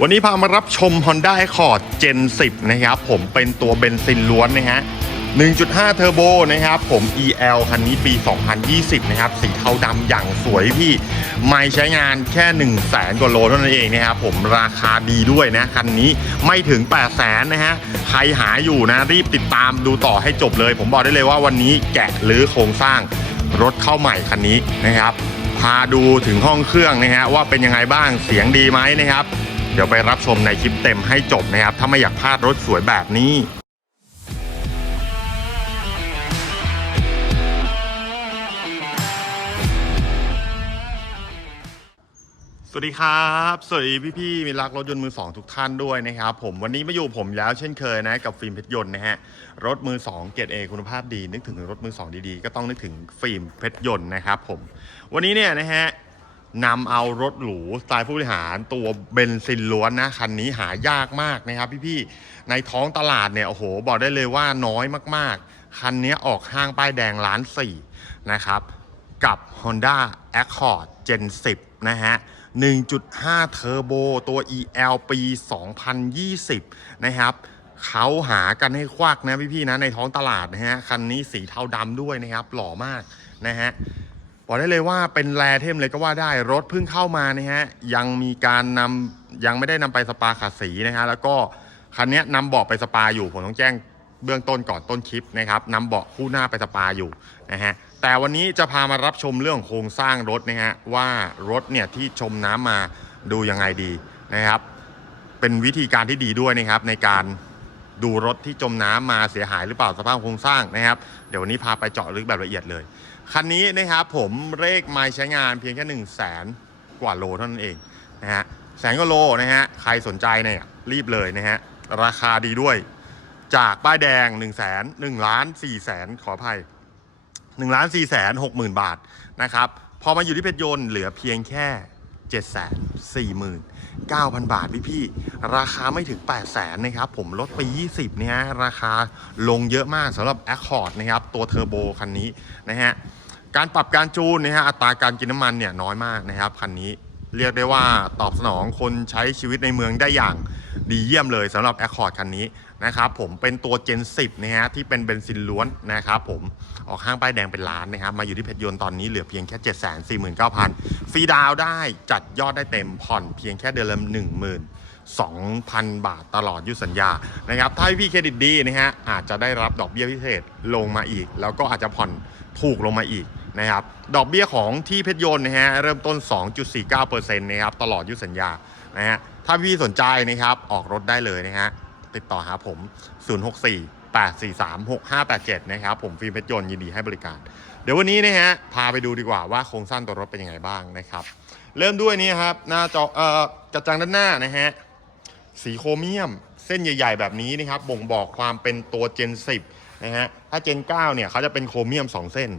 วันนี้พามารับชม Honda Accord Gen 10 นะครับ ผมเป็นตัวเบนซินล้วนนะฮะ 1.5 เทอร์โบนะครับ ผม EL คันนี้ปี 2020 นะครับ สีเทาดำอย่างสวยพี่ ไม่ใช้งานแค่ 1 0 0 0 0แสนกว่าโลเท่านั้นเองนะครับ ผมราคาดีด้วยนะ คันนี้ไม่ถึง 8 0 0แสนนะฮะ ใครหาอยู่นะ รีบติดตามดูต่อให้จบเลย ผมบอกได้เลยว่าวันนี้แกะหรือโครงสร้างรถเข้าใหม่คันนี้นะครับ พาดูถึงห้องเครื่องนะฮะว่าเป็นยังไงบ้างเสียงดีไหมนะครับ เดี๋ยวไปรับชมในคลิปเต็มให้จบนะครับ ถ้าไม่อยากพลาดรถสวยแบบนี้สวัสดีครับ สวัสดีพี่ๆมีรักรถยนต์มือสองทุกท่านด้วยนะครับผมวันนี้มาอยู่ผมแล้วเช่นเคยนะกับฟิล์มเพชรยนต์นะฮะรถมือสองเกรดเอคุณภาพดี นึกถึงรถมือสองดีๆ ก็ต้องนึกถึงฟิล์มเพชรยนต์นะครับผมวันนี้เนี่ยนะฮะ นำเอารถหรูสไตล์ผู้บริหารตัวเบนซินล้วนนะ คันนี้หายากมากนะครับพี่ๆ ในท้องตลาดเนี่ย โอ้โห บอกได้เลยว่าน้อยมากๆ คันนี้ออกห้างป้ายแดงล้านสี่นะครับ กับ Honda Accord Gen 10 นะฮะ 1.5 เทอร์โบตัว EL ปี 2020 นะครับเขาหากันให้ควักนะพี่ๆนะในท้องตลาดนะฮะคันนี้สีเทาดำด้วยนะครับ หล่อมากนะฮะ บอกได้เลยว่าเป็นแรเทมเลยก็ว่าได้รถเพิ่งเข้ามานะฮะยังมีการนำยังไม่ได้นำไปสปาขัดสีนะฮะแล้วก็คันนี้นำเบาะไปสปาอยู่ผมต้องแจ้งเบื้องต้นก่อนต้นคลิปนะครับนำเบาะคู่หน้าไปสปาอยู่นะฮะแต่วันนี้จะพามารับชมเรื่องโครงสร้างรถนะฮะว่ารถเนี่ยที่ชมน้ำมาดูยังไงดีนะครับ เป็นวิธีการที่ดีด้วยนะครับในการ ดูรถที่จมน้ำมาเสียหายหรือเปล่าสภาพโครงสร้างนะครับ เดี๋ยววันนี้พาไปเจาะลึกแบบละเอียดเลย คันนี้นะครับผมเลขไมล์ใช้งานเพียงแค่1นึ่งแสนกว่าโลเท่านั้นเองนะฮะแสนกว่าโลนะฮะใครสนใจเนี่ยรีบเลยนะฮะราคาดีด้วย จากป้ายแดง1นึ่งแสนหนึ่งล้านสี่แสนขออภัย1ล้าน4แสน6หมื่นบาทนะครับพอมาอยู่ที่เพชรยนต์เหลือเพียงแค่7 4 9 0 0 9,000 บาทพี่พี่ราคาไม่ถึง 8 0 0แสนนะครับ ผมลดไป 20เนี่ยราคาลงเยอะมากสำหรับ Accord นะครับ ตัวเทอร์โบคันนี้นะฮะ การปรับการจูนนะฮะ อัตราการกินน้ำมันเนี่ยน้อยมากนะครับคันนี้ เรียกได้ว่าตอบสนองคนใช้ชีวิตในเมืองได้อย่างดีเยี่ยมเลยสำหรับ Accord คันนี้นะครับผมเป็นตัว Gen 10นะฮะที่เป็นเบนซินล้วนนะครับผมออกห้างป้ายแดงเป็นล้านนะครับมาอยู่ที่เพชรยนต์ตอนนี้เหลือเพียงแค่ 7 4 9 0 0 0ฟรีดาวได้จัดยอดได้เต็มผ่อนเพียงแค่เดือนละ1 2,000 บาทตลอดยุสัญญานะครับถ้าพี่เครดิตดีนะฮะอาจจะได้รับดอกเบี้ยพิเศษลงมาอีก แล้วก็อาจจะผ่อนถูกลงมาอีก นะครับดอกเบี้ยของที่เพชรยนต์นะฮะเริ่มต้น 2.49%นะครับตลอดยุสัญญานะฮะถ้าพี่สนใจนะครับออกรถได้เลยนะฮะติดต่อหาผม 064 843 6587 นะครับ ผมฟิล์มเพชรยนต์ยินดีให้บริการ เดี๋ยววันนี้นะฮะพาไปดูดีกว่าว่าโครงสร้างตัวรถเป็นยังไงบ้างนะครับ เริ่มด้วยนี่ครับ หน้าจอเอ่อกระจังด้านหน้านะฮะสีโครเมียม เส้นใหญ่ ๆ แบบนี้นะครับ บ่งบอกความเป็นตัว Gen 10 นะฮะถ้า Gen 9เนี่ยเขาจะเป็นโครเมียม 2 เส้น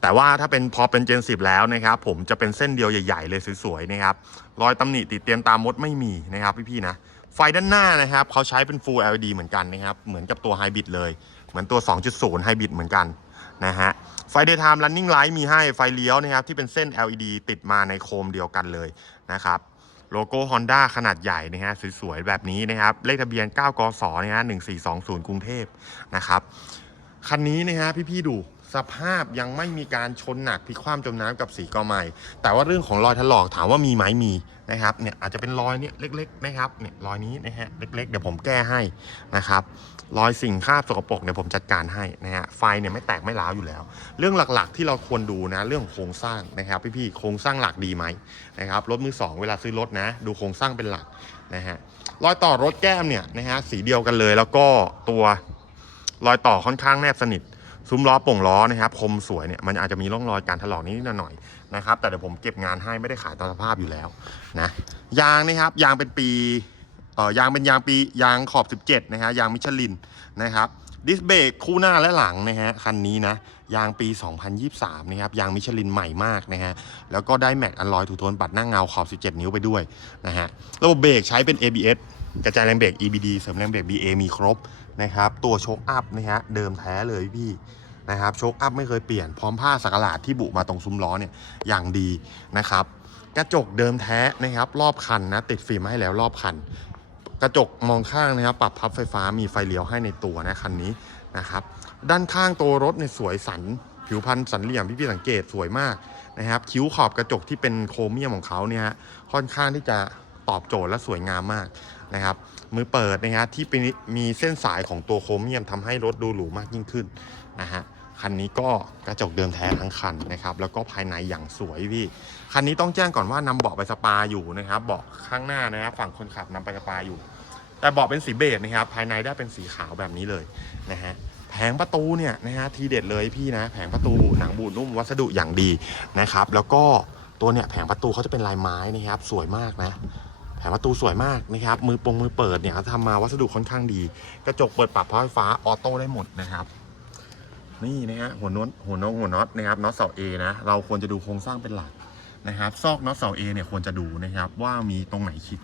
แต่ว่าถ้าเป็นพอเป็น Gen 10 แล้วนะครับ ผมจะเป็นเส้นเดียวใหญ่ ๆ เลยสวยๆนะครับรอยตำหนิติดเตียนตามมดไม่มีนะครับพี่ๆนะไฟด้านหน้านะครับเขาใช้เป็น Full LED เหมือนกันนะครับเหมือนกับตัว Hybrid เลย เหมือนตัว 2.0 Hybrid เหมือนกันนะฮะไฟ Daytime Running Light มีให้ไฟเลี้ยวนะครับที่เป็นเส้น LED ติดมาในโคมเดียวกันเลยนะครับโลโก้ Honda ขนาดใหญ่นะฮะสวยๆ แบบนี้นะครับ เลขทะเบียน 9กศนะฮะ1420 กรุงเทพนะครับ คันนี้นะฮะพี่ๆดูสภาพยังไม่มีการชนหนักพลิกคว่ำจมน้ำกับสีกอใหม่ แต่ว่าเรื่องของรอยถลอกถามว่ามีไหมมีนะครับเนี่ยอาจจะเป็นรอยเนี่ยเล็กๆนะครับเนี่ยรอยนี้นะฮะเล็กๆ เดี๋ยวผมแก้ให้นะครับรอยสิ่งคาบสกปรกเดี๋ยผมจัดการให้นะฮะไฟเนี่ยไม่แตกไม่ร้าวอยู่แล้ว เรื่องหลักๆที่เราควรดูนะเรื่องโครงสร้างนะครับพี่ๆโครงสร้างหลักดีไหมนะครับรถมือสองเวลาซื้อรถนะ ดูโครงสร้างเป็นหลักนะฮะรอยต่อรถแก้มเนี่ยนะฮะสีเดียวกันเลยแล้วก็ตัว รอยต่อค่อนข้างแนบสนิท ซุ้มล้อโป่งล้อนะครับคมสวยเนี่ยมันอาจจะมีร่องรอยการถลอกนิดหน่อยนะครับ แต่เดี๋ยวผมเก็บงานให้ไม่ได้ขายตามสภาพอยู่แล้วนะยางนะครับยางเป็นปีเอ่อยางเป็นยางปียางขอบ 17 นะฮะยางมิชลินนะครับดิสเบรกคู่หน้าและหลังนะฮะคันนี้นะยางปี 2023 นะครับยางมิชลินใหม่มากนะฮะแล้วก็ได้แม็กอลลอยถูโทนปัดหน้าเงาขอบ 17 นิ้วไปด้วยนะฮะระบบเบรกใช้เป็น ABS กระจายแรงเบรก EBD เสริมแรงเบรก BA มีครบ นะครับ ตัวโชคอัพนะฮะเดิมแท้เลยพี่นะครับโชคอัพไม่เคยเปลี่ยนพร้อมผ้าสักหลาดที่บุมาตรงซุ้มล้อเนี่ยอย่างดีนะครับ กระจกเดิมแท้นะครับ รอบคันนะติดฟิล์มให้แล้วรอบคัน กระจกมองข้างนะครับ ปรับพับไฟฟ้ามีไฟเลี้ยวให้ในตัวนะคันนี้นะครับ ด้านข้างตัวรถเนี่ยสวยสันผิวพันธ์สันเหลี่ยมพี่พี่ๆสังเกตสวยมากนะครับ คิ้วขอบกระจกที่เป็นโครเมียมของเขาเนี่ยฮะค่อนข้างที่จะตอบโจทย์และสวยงามมาก นะครับมือเปิดนะฮะที่เป็นมีเส้นสายของตัวโครเมียมทำให้รถดูหรูมากยิ่งขึ้นนะฮะคันนี้ก็กระจกเดิมแท้ทั้งคันนะครับแล้วก็ภายในอย่างสวยพี่คันนี้ต้องแจ้งก่อนว่านำเบาะไปสปาอยู่นะครับเบาะข้างหน้านะครับฝั่งคนขับนำไปสปาอยู่ แต่เบาะเป็นสีเบจนะครับภายในได้เป็นสีขาวแบบนี้เลยนะฮะแผงประตูเนี่ยนะฮะทีเด็ดเลยพี่นะแผงประตูหนังบูดนุ่มวัสดุอย่างดีนะครับแล้วก็ตัวเนี่ยแผงประตูเขาจะเป็นลายไม้นะครับสวยมากนะ แผงประตูสวยมากนะครับ มือปงมือเปิดเนี่ยเขาทำมาวัสดุค่อนข้างดี กระจกเปิดปรับพับไฟฟ้าออโต้ได้หมดนะครับ นี่นะฮะหัวน็อตหัวน็อตหัวน็อตนะครับน็อตเสาเอนะเราควรจะดูโครงสร้างเป็นหลักนะครับ ซอกน็อตเสาเอเนี่ยควรจะดูนะครับ ว่ามีตรงไหนคิด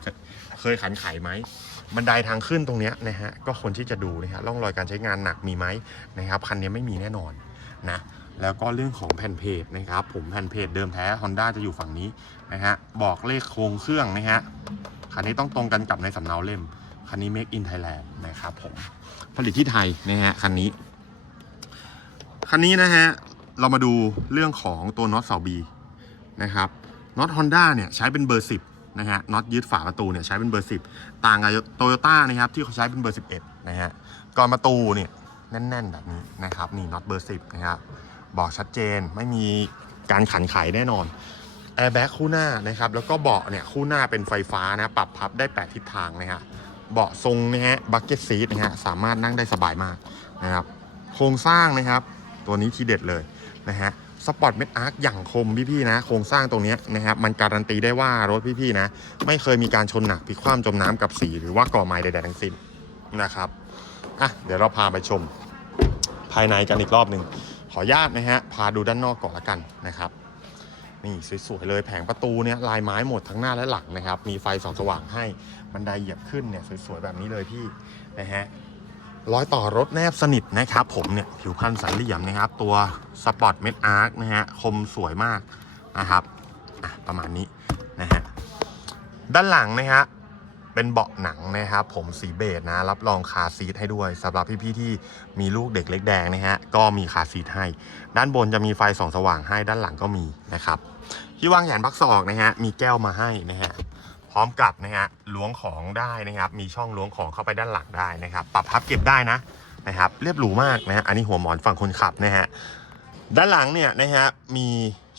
เคยขันไขไหมบันไดทางขึ้นตรงเนี้ยนะฮะก็ควรที่จะดูนะฮะร่องรอยการใช้งานหนักมีไหมนะครับคันนี้ไม่มีแน่นอนนะ แล้วก็เรื่องของแผ่นเพจนะครับ ผมแผ่นเพจเดิมแท้ Honda จะอยู่ฝั่งนี้นะฮะบอกเลขโครงเครื่องนะฮะคันนี้ต้องตรงกันกับในสำเนาเล่ม คันนี้ Make in Thailand นะครับผมผลิตที่ไทยนะฮะคันนี้คันนี้นะฮะเรามาดูเรื่องของตัวน็อตเสาบีนะครับน็อตฮอนด้าเนี่ยใช้เป็นเบอร์ 10นะฮะน็อตยึดฝาประตูเนี่ยใช้เป็นเบอร์ 10 ต่างกับโตโยต้านะครับที่เขาใช้เป็นเบอร์ 11นะฮะก่อนประตูเนี่ยแน่น ๆ แบบนี้นะครับนี่น็อตเบอร์ 10นะครับ บอกชัดเจน ไม่มีการขันไขแน่นอนแอร์แบ็กคู่หน้านะครับแล้วก็เบาะเนี่ยคู่หน้าเป็นไฟฟ้านะปรับพับได้ 8 ทิศทางนะฮะเบาะทรงนะฮะบักเก็ตซีทนะฮะสามารถนั่งได้สบายมากนะครับโครงสร้างนะครับ ตัวนี้ทีเด็ดเลยนะฮะสปอร์ตเม็ดอาร์คอย่างคมพี่ๆนะ โครงสร้างตรงเนี้ยนะครับมันการันตีได้ว่ารถพี่ๆนะ ไม่เคยมีการชนหนักพลิกคว่ำจมน้ำกับสี หรือว่าก่อไม้ใดๆทั้งสิ้นนะครับอะเดี๋ยวเราพาไปชมภายในกันอีกรอบหนึ่ง ออนุญาตนะฮะพาดูด้านนอกก่อนละกันนะครับนี่สวยๆเลยแผงประตูเนี่ยลายไม้หมดทั้งหน้าและหลังนะครับ มีไฟส่องสว่างให้บันไดเหยียบขึ้นเนี่ยสวยๆแบบนี้เลยพี่นะฮะร้อยต่อรถแนบสนิทนะครับ ผมเนี่ยผิวพันธ์สันเหลี่ยมนะครับ ตัวสปอร์ตเม็ดอาร์คนะฮะคมสวยมากนะครับอะประมาณนี้นะฮะด้านหลังนะฮะ เป็นเบาะหนังนะครับ ผมสีเบจนะ รับรองคาซีทให้ด้วยสำหรับพี่ๆที่มีลูกเด็กเล็กแดงนะฮะก็มีคาซีทให้ ด้านบนจะมีไฟส่องสว่างให้ด้านหลังก็มีนะครับที่วางแหนพักศอกนะฮะมีแก้วมาให้นะฮะพร้อมกับนะฮะล้วงของได้นะครับ มีช่องล้วงของเข้าไปด้านหลังได้นะครับ ปรับพับเก็บได้นะนะครับเรียบหรูมากนะฮะอันนี้หัวหมอนฝั่งคนขับนะฮะด้านหลังเนี่ยนะฮะมี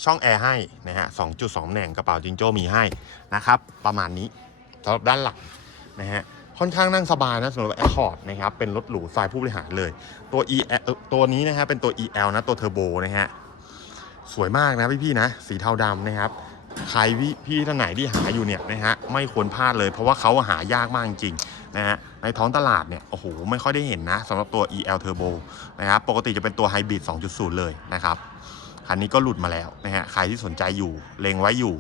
ช่องแอร์ให้นะฮะ 2.2ตำแหน่งกระเป๋าจิงโจ้มีให้นะครับ ประมาณนี้ สำหรับด้านหลังนะฮะค่อนข้างนั่งสบายนะสำหรับ Accord นะครับเป็นรถหรูสายผู้บริหารเลย ตัว e เอ่อตัวนี้นะฮะเป็นตัว EL นะตัวเทอร์โบนะฮะสวยมากนะพี่ๆนะ สีเทาดำนะครับใครพี่ท่านไหนที่หาอยู่เนี่ยนะฮะไม่ควรพลาดเลยเพราะว่าเขาหายากมากจริงๆนะฮะในท้องตลาดเนี่ยโอ้โหไม่ค่อยได้เห็นนะสำหรับตัว EL Turbo นะครับปกติจะเป็นตัว Hybrid 2.0 เลยนะครับคันนี้ก็หลุดมาแล้วนะฮะใครที่สนใจอยู่เลงไว้อยู่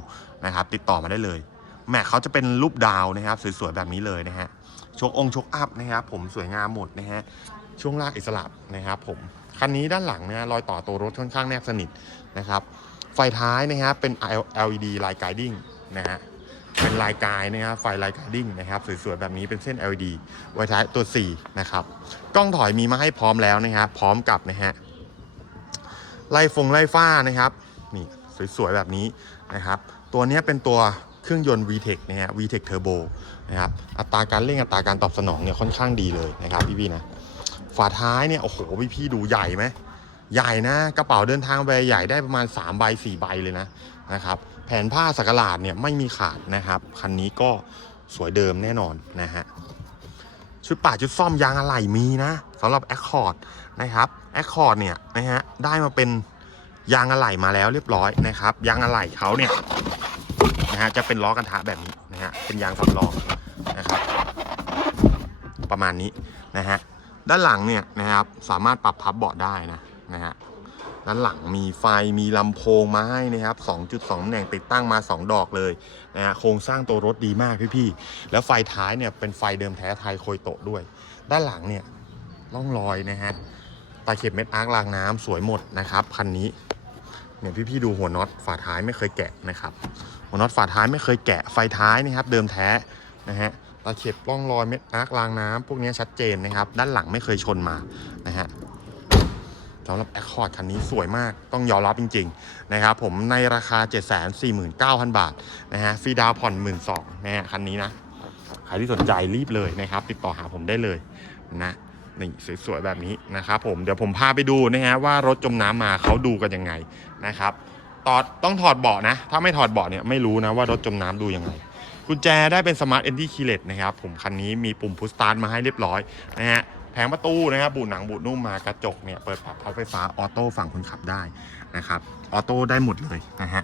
นะครับติดต่อมาได้เลย แม็กเขาจะเป็นรูปดาวนะครับ สวยๆ แบบนี้เลยนะฮะชกองชกอัพนะครับผมสวยงามหมดนะฮะช่วงล่างอิสระนะครับ ผมคันนี้ด้านหลังนะฮะรอยต่อตัวรถค่อนข้างแนบสนิทนะครับไฟท้ายนะครับเป็น LED Light Guiding นะฮะเป็นลายกายนะครับไฟ Light Guiding นะครับสวยๆแบบนี้เป็นเส้น LED ไว้ท้ายตัว 4 นะครับ กล้องถอยมีมาให้พร้อมแล้วนะครับพร้อมกับนะฮะไล่ฟงไล่ฟ้านะครับนี่สวยๆแบบนี้นะครับ ตัวนี้เป็นตัว เครื่องยนต์ VTEC นะฮะ VTEC Turbo นะครับอัตราการเร่งอัตราการตอบสนองเนี่ยค่อนข้างดีเลยนะครับพี่ๆนะฝาท้ายเนี่ยโอ้โหพี่ๆดูใหญ่ไหมใหญ่นะกระเป๋าเดินทางใบใหญ่ได้ประมาณ3ใบ4ใบเลยนะนะครับแผ่นผ้าสักหลาดเนี่ยไม่มีขาดนะครับคันนี้ก็สวยเดิมแน่นอนนะฮะชุดป่าชุดซ่อมยางอะไหล่มีนะสำหรับ Accord นะครับ Accord เนี่ยนะฮะได้มาเป็นยางอะไหล่มาแล้วเรียบร้อยนะครับยางอะไหล่เขาเนี่ย นะฮะจะเป็นล้อกันทะแบบนี้นะฮะเป็นยางสำรองนะครับประมาณนี้นะฮะด้านหลังเนี่ยนะครับสามารถปรับพับเบาะได้นะนะฮะด้านหลังมีไฟมีลำโพงมาให้นะครับ 2.2ตำแหน่งติดตั้งมา 2 ดอกเลยนะฮะโครงสร้างตัวรถดีมากพี่ๆแล้วไฟท้ายเนี่ยเป็นไฟเดิมแท้ไทยโคยโตะด้วย ด้านหลังเนี่ยร่องรอยนะฮะตาเข็บเม็ดอาร์ครางน้ำสวยหมดนะครับคันนี้เนี่ยพี่ๆดูหัวน็อตฝาท้ายไม่เคยแกะนะครับ หัวน็อตฝาท้ายไม่เคยแกะไฟท้ายนะครับ เดิมแท้นะฮะตะเข็บร่องรอยเม็ดอาร์ครางน้ำพวกนี้ชัดเจนนะครับ ด้านหลังไม่เคยชนมานะฮะสำหรับ Accord คันนี้สวยมากต้องยอมรับจริง ๆ นะครับ ผมในราคา 749,000 บาทนะฮะฟรีดาวน์ผ่อน 1 2ื่นนะฮะคันนี้นะใครที่สนใจรีบเลยนะครับ ติดต่อหาผมได้เลยนะนี่สวยๆแบบนี้นะครับผมเดี๋ยวผมพาไปดูนะฮะว่ารถจมน้ำมาเขาดูกันยังไงนะครับ ตอดต้องถอดเบาะนะ ถ้าไม่ถอดเบาะเนี่ยไม่รู้นะว่ารถจมน้ำดูยังไงกุญแจได้เป็นสมาร์ทเอนดี้คีเลตนะครับผมคันนี้มีปุ่มพุชสตาร์ทมาให้เรียบร้อยนะฮะแผงประตูนะครับบูดหนังบูดนุ่มมากระจกเนี่ยเปิดปับพับไฟฟ้าออโต้ฝั่งคนขับได้นะครับออโต้ได้หมดเลยนะฮะ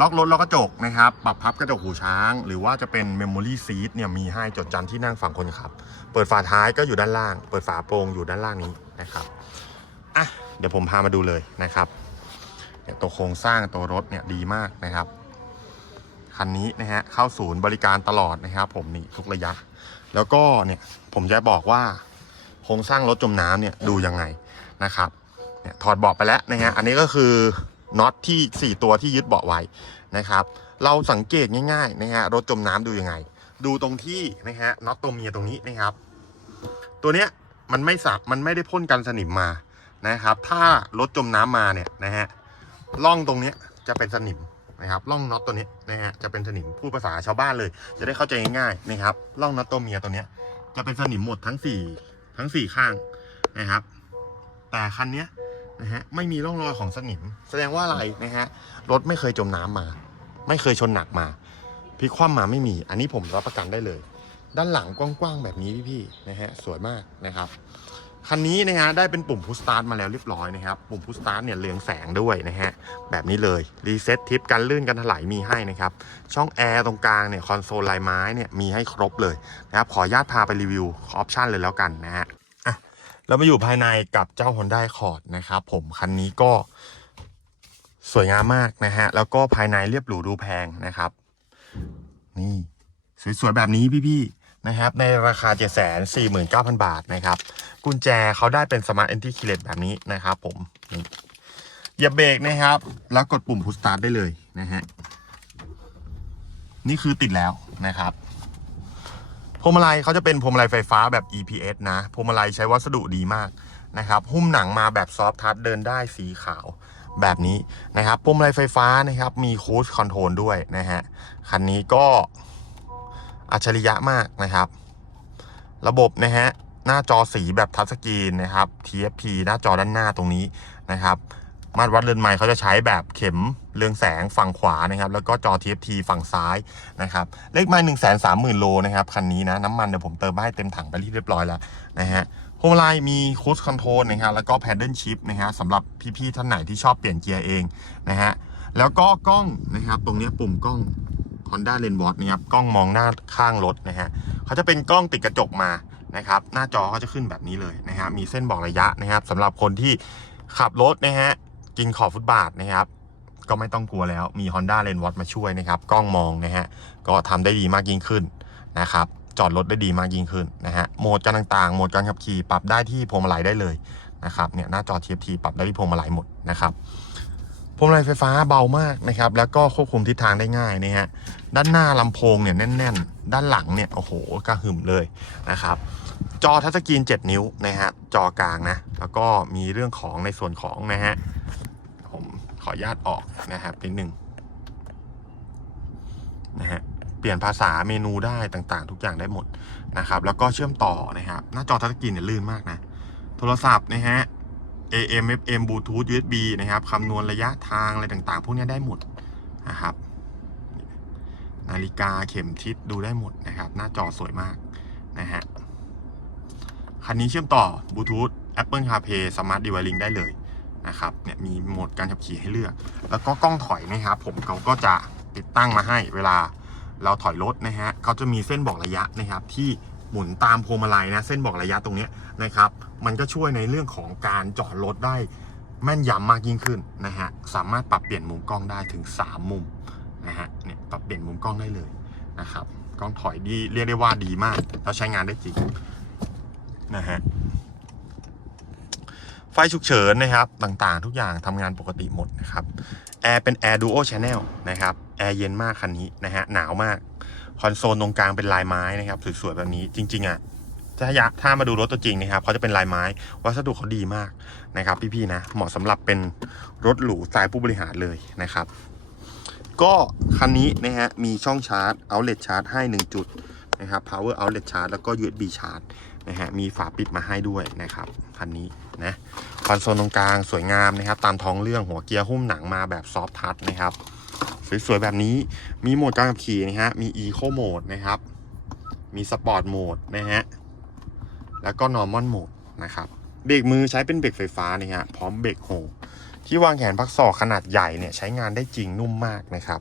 ล็อกรถล็อกกระจกนะครับ ปรับพับกระจกหูช้าง หรือว่าจะเป็น Memory Seat เนี่ยมีให้จดจำที่นั่งฝั่งคนขับ เปิดฝาท้ายก็อยู่ด้านล่าง เปิดฝาโปร่งอยู่ด้านล่างนี้นะครับอะเดี๋ยวผมพามาดูเลยนะครับ ตัวโครงสร้างตัวรถเนี่ยดีมากนะครับคันนี้นะฮะเข้าศูนย์บริการตลอดนะครับผมนี่ทุกระยะ แล้วก็เนี่ยผมจะบอกว่าโครงสร้างรถจมน้ำเนี่ยดูยังไงนะครับเนี่ยถอดเบาะไปแล้วนะฮะอันนี้ก็คือน็อตที่ 4 ตัวที่ยึดเบาะไว้นะครับ เราสังเกตง่ายๆนะฮะรถจมน้ำดูยังไง ดูตรงที่นะฮะน็อตตัวเมียตรงนี้นะครับ ตัวเนี้ยมันไม่สับมันไม่ได้พ่นกันสนิมมานะครับ ถ้ารถจมน้ำมาเนี่ยนะฮะ ล่องตรงเนี้ยจะเป็นสนิมนะครับล่องน็อตตัวนี้นะฮะจะเป็นสนิมพูดภาษาชาวบ้านเลย จะได้เข้าใจง่ายๆนะครับล่องน็อตตัวเมียตัวเนี้ยจะเป็นสนิมหมดทั้งสี่ทั้งสี่ข้างนะครับ แต่คันเนี้ยนะฮะไม่มีร่องรอยของสนิม แสดงว่าอะไรนะฮะรถไม่เคยจมน้ำมา ไม่เคยชนหนักมาพลิกคว่ำมาไม่มี อันนี้ผมรับประกันได้เลย ด้านหลังกว้างๆแบบนี้พี่ๆนะฮะสวยมากนะครับ คันนี้นะฮะได้เป็นปุ่มพุชสตาร์ทมาแล้วเรียบร้อยนะครับปุ่มพุชสตาร์ทเนี่ยเรืองแสงด้วยนะฮะแบบนี้เลยรีเซ็ตทิปกันลื่นกันถลายมีให้นะครับช่องแอร์ตรงกลางเนี่ยคอนโซลลายไม้เนี่ยมีให้ครบเลยนะครับขออนุญาตพาไปรีวิวออปชันเลยแล้วกันนะฮะอะเรามาอยู่ภายในกับเจ้า Honda Accord นะครับผมคันนี้ก็สวยงามมากนะฮะ แล้วก็ภายในเรียบหรูดูแพงนะครับ นี่ สวยๆ แบบนี้พี่ๆ นะครับในราคา 749,000 บาทนะครับ กุญแจเขาได้เป็นสมาร์ทเอนตี้คีเลตแบบนี้นะครับผมนี่เหยียบเบรกนะครับ แล้วกดปุ่มพุชสตาร์ทได้เลยนะฮะนี่คือติดแล้วนะครับพวงมาลัยเขาจะเป็นพวงมาลัยไฟฟ้าแบบ EPS นะพวงมาลัยใช้วัสดุดีมากนะครับ หุ้มหนังมาแบบซอฟทัชเดินได้สีขาวแบบนี้นะครับพวงมาลัยไฟฟ้านะครับ มีคูชคอนโทรลด้วยนะฮะ คันนี้ก็ อัจฉริยะมากนะครับ ระบบนะฮะหน้าจอสีแบบทัชสกรีนนะครับ TFT หน้าจอด้านหน้าตรงนี้นะครับ มาตรวัดเรือนไม้เขาจะใช้แบบเข็มเรืองแสงฝั่งขวานะครับ แล้วก็จอ TFT ฝั่งซ้ายนะครับ เลขไม้หนึ่งแสนสามหมื่นโลนะครับคันนี้นะน้ำมันเดี๋ยวผมเติมให้เต็มถังไปเรียบร้อยแล้วนะฮะพวงมาลัยมีคูสคอนโทรลนะครับแล้วก็แพดเดิลชิพนะฮะสำหรับพี่ๆท่านไหนที่ชอบเปลี่ยนเกียร์เองนะฮะแล้วก็กล้องนะครับ ตรงนี้ปุ่มกล้อง Honda l e n w a t นะครับกล้องมองหน้าข้างรถนะฮะเขาจะเป็นกล้องติดกระจกมานะครับหน้าจอเขาจะขึ้นแบบนี้เลยนะฮะมีเส้นบอกระยะนะครับสำหรับคนที่ขับรถนะฮะกินขอบฟุตบาทนะครับก็ไม่ต้องกลัวแล้วมี Honda l e n w a t มาช่วยนะครับกล้องมองนะฮะก็ทำได้ดีมากยิ่งขึ้นนะครับจอดรถได้ดีมากยิ่งขึ้นนะฮะโหมดการต่างๆโหมดการขับขี่ปรับได้ที่พวงมาลัยได้เลยนะครับเนี่ยหน้าจอ TFT ปรับได้ที่พวงมาลัยหมดนะครับ พวงมาลัยไฟฟ้าเบามากนะครับ แล้วก็ควบคุมทิศทางได้ง่ายนะฮะ ด้านหน้าลำโพงเนี่ยแน่น ๆ ด้านหลังเนี่ยโอ้โหกระหึ่มเลยนะครับ จอทัชสกรีน 7 นิ้วนะฮะ จอกลางนะ แล้วก็มีเรื่องของในส่วนของนะฮะ ผมขออนุญาตออกนะครับนิดหนึ่งนะฮะ เปลี่ยนภาษาเมนูได้ต่างๆ ทุกอย่างได้หมดนะครับ แล้วก็เชื่อมต่อนะครับ หน้าจอทัชสกรีนเนี่ยลื่นมากนะ โทรศัพท์นะฮะ AM FM Bluetooth USB นะครับคำนวณระยะทางอะไรต่างๆ พวกนี้ได้หมดนะครับ นาฬิกาเข็มทิศดูได้หมดนะครับ หน้าจอสวยมากนะฮะคันนี้เชื่อมต่อบลูทูธ Apple CarPlay Smart Device Link ได้เลยนะครับเนี่ยมีโหมดการขับขี่ให้เลือก แล้วก็กล้องถอยนะครับ ผมเขาก็จะติดตั้งมาให้เวลาเราถอยรถนะฮะเขาจะมีเส้นบอกระยะนะครับ ที่หมุนตามพวงมาลัยนะ เส้นบอกระยะตรงนี้นะครับ มันก็ช่วยในเรื่องของการจอดรถได้แม่นยำมากยิ่งขึ้นนะฮะ สามารถปรับเปลี่ยนมุมกล้องได้ถึง 3 มุมนะฮะ เนี่ยปรับเปลี่ยนมุมกล้องได้เลยนะครับ กล้องถอยดีเรียกได้ว่าดีมาก แล้วใช้งานได้จริงนะฮะ ไฟฉุกเฉินนะครับต่างๆ ทุกอย่างทำงานปกติหมดนะครับ แอร์เป็น Air Duo Channel นะครับ แอร์เย็นมากคันนี้นะฮะ หนาวมาก คอนโซลตรงกลางเป็นลายไม้นะครับ สวยๆแบบนี้ จริง ๆอะ ถ้าอยากถ้ามาดูรถตัวจริงนะครับเขาจะเป็นลายไม้ วัสดุเขาดีมากนะครับ พี่ๆนะ เหมาะสำหรับเป็นรถหรูสไตล์ผู้บริหารเลยนะครับ ก็คันนี้นะฮะมีช่องชาร์จ outlet ชาร์จให้ 1 จุดนะครับ power outlet ชาร์จแล้วก็ USB ชาร์จนะฮะมีฝาปิดมาให้ด้วยนะครับคันนี้นะคอนโซลตรงกลางสวยงามนะครับ ตามท้องเรื่องหัวเกียร์หุ้มหนังมาแบบซอฟทัชนะครับ สวยๆ แบบนี้มีโหมดการขับขี่นะฮะมี Eco Mode นะครับ มี Sport Mode นะฮะ แล้วก็ Normal Mode นะครับเบรกมือใช้เป็นเบรกไฟฟ้านะฮะพร้อมเบรกโฮที่วางแขนพักศอกขนาดใหญ่เนี่ยใช้งานได้จริงนุ่มมากนะครับ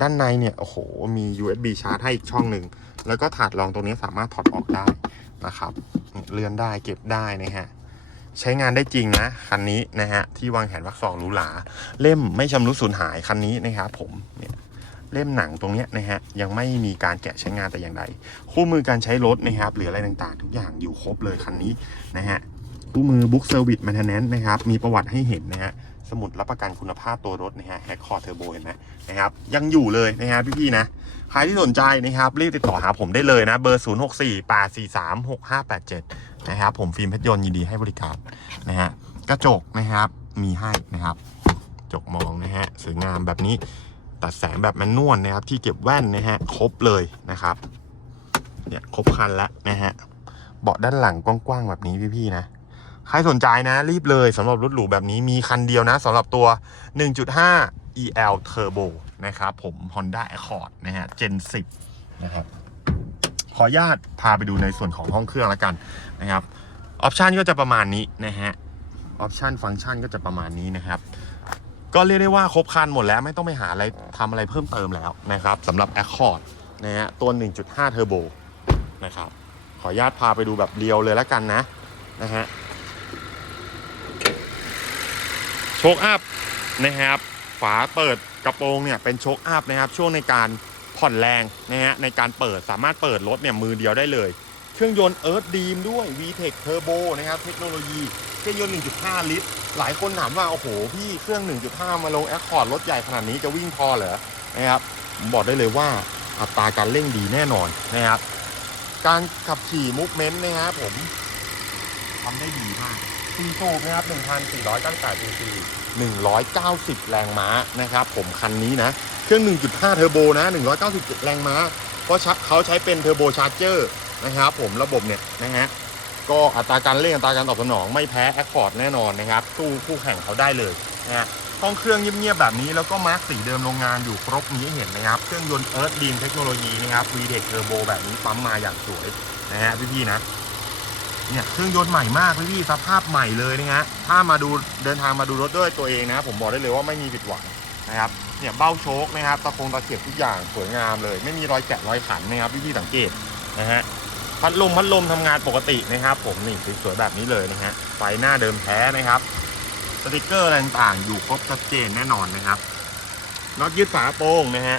ด้านในเนี่ยโอ้โหมี USB ชาร์จให้อีกช่องหนึ่ง แล้วก็ถาดรองตรงนี้สามารถถอดออกได้นะครับเลื่อนได้เก็บได้นะฮะใช้งานได้จริงนะคันนี้นะฮะที่วางแขนพักศอกหรูหราเล่มไม่ชำรุดสูญหายคันนี้นะครับผมเนี่ย เล่มหนังตรงนี้นะฮะยังไม่มีการแกะใช้งานแต่อย่างใดคู่มือการใช้รถนะครับหรืออะไรต่างๆ ทุกอย่างอยู่ครบเลยคันนี้นะฮะคู่มือบุ๊กเซอร์วิสแมนเทนแนนนะครับมีประวัติให้เห็นนะฮะสมุดรับประกันคุณภาพตัวรถนะฮะแฮกคอร์เทอร์โบเห็นไหมนะครับยังอยู่เลยนะฮะพี่ๆนะใครที่สนใจนะครับรีบติดต่อหาผมได้เลยนะเบอร์ 0 6 4 8 4 3 6 5 8 7 นะครับผมฟิล์มเพชรยนต์ยินดีให้บริการนะฮะกระจกนะครับมีให้นะครับกระจกมองนะฮะสวยงามแบบนี้ ตัดแสงแบบแมนนวลนะครับ ที่เก็บแว่นนะฮะ ครบเลยนะครับ เนี่ยครบคันแล้วนะฮะ เบาะด้านหลังกว้างๆแบบนี้พี่ๆนะ ใครสนใจนะ รีบเลยสำหรับรถหรูแบบนี้มีคันเดียวนะสำหรับตัว 1.5 EL Turbo นะครับผม Honda Accord นะฮะ Gen 10 นะครับ ขออนุญาตพาไปดูในส่วนของห้องเครื่องแล้วกันนะครับ ออปชันก็จะประมาณนี้นะฮะ ออปชันฟังก์ชันก็จะประมาณนี้นะครับ ก็เรียกได้ว่าครบคันหมดแล้วไม่ต้องไปหาอะไรทำอะไรเพิ่มเติมแล้วนะครับสำหรับ Accord นะฮะตัว 1.5 Turbo นะครับขออนุญาตพาไปดูแบบเรียวเลยแล้วกันนะนะฮะโชคอัพนะครับฝาเปิดกระโปรงเนี่ยเป็นโชคอัพนะครับช่วงในการผ่อนแรงนะฮะในการเปิดสามารถเปิดรถเนี่ยมือเดียวได้เลย เครื่องยนต์เอิร์ธดีมด้วย VTEC Turbo นะครับเทคโนโลยี เครื่องยนต์ 1.5 ลิตร หลายคนถามว่า โอ้โห พี่เครื่อง 1.5 มาลงแอคคอร์ดรถใหญ่ขนาดนี้จะวิ่งพอเหรอ นะครับบอกได้เลยว่าอัตราการเร่งดีแน่นอนนะครับ การขับขี่มูฟเมนต์นะครับผมทำได้ดีมากซีโซ่นะครับ 1,498 cc 190 แรงม้านะครับ ผมคันนี้นะ เครื่อง 1.5 เทอร์โบนะ 190แรงม้า เพราะเขาใช้เป็นเทอร์โบชาร์เจอร์นะครับผมระบบเนี่ยนะฮะ ก็อัตราการเร่งอัตราการตอบสนองไม่แพ้แอคคอร์ดแน่นอนนะครับสู้คู่แข่งเขาได้เลยนะฮะห้องเครื่องเงียบๆแบบนี้แล้วก็มาร์กสีเดิมโรงงานอยู่ครบมีให้เห็นนะครับ เครื่องยนต์เอิร์ธดีมเทคโนโลยีนะครับ v d e c Turbo แบบนี้ปั๊มมาอย่างสวยนะฮะพี่ๆนะเนี่ยเครื่องยนต์ใหม่มากพี่ๆสภาพใหม่เลยนะฮะถ้ามาดูเดินทางมาดูรถด้วยตัวเองนะผมบอกได้เลยว่าไม่มีผิดหวังนะครับเนี่ยเบ้าโชคนะครับตะโคงตะเข็บทุกอย่างสวยงามเลย ไม่มีรอยแกะรอยขันนะครับพี่ๆสังเกตนะฮะ พัดลมพัดลมทำงานปกตินะครับ ผมนี่สวยๆแบบนี้เลยนะฮะไฟหน้าเดิมแท้นะครับสติกเกอร์อะไรต่างๆอยู่ครบชัดเจนแน่นอนนะครับน็อตยึดฝาโปร่งนะฮะ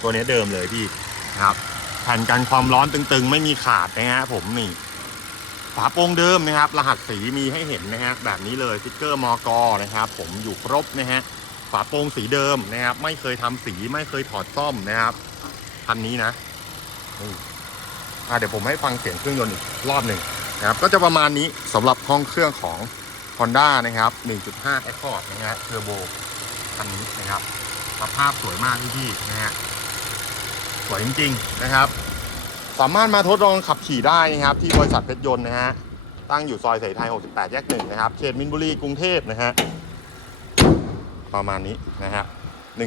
ตัวนี้เดิมเลยพี่นะครับแผ่นกันความร้อนตึงๆ ไม่มีขาดนะฮะผมนี่ฝาโปร่งเดิมนะครับ รหัสสีมีให้เห็นนะฮะแบบนี้เลยสติกเกอร์มอกนะครับ ผมอยู่ครบนะฮะฝาโปร่งสีเดิมนะครับ ไม่เคยทำสีไม่เคยถอดซ่อมนะครับคันนี้นะนี่อะ เดี๋ยวผมให้ฟังเสียงเครื่องยนต์อีกรอบหนึ่งนะครับก็จะประมาณนี้สำหรับห้องเครื่องของ Honda นะครับ 1.5 Accord นะฮะเทอร์โบคันนี้นะครับสภาพสวยมากพี่ๆนะฮะสวยจริงๆนะครับ สามารถมาทดลองขับขี่ได้นะครับ ที่บริษัทเพชรยนต์นะฮะตั้งอยู่ซอยเสรีไทย 68 แยกหนึ่งนะครับเขตมินบุรีกรุงเทพนะฮะประมาณนี้นะฮะ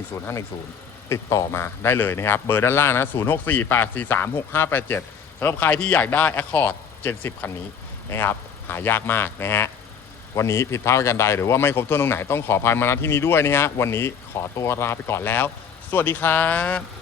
10510 ติดต่อมาได้เลยนะครับ เบอร์ด้านล่างนะ 0 สำหรับใครที่อยากได้ Accord Gen 10 คันนี้นะครับ หายากมากนะฮะ วันนี้ผิดพลาดประกันใดหรือว่าไม่ครบถ้วนตรงไหนต้องขออภัยมาณที่นี้ด้วยนะฮะ วันนี้ขอตัวลาไปก่อนแล้ว สวัสดีครับ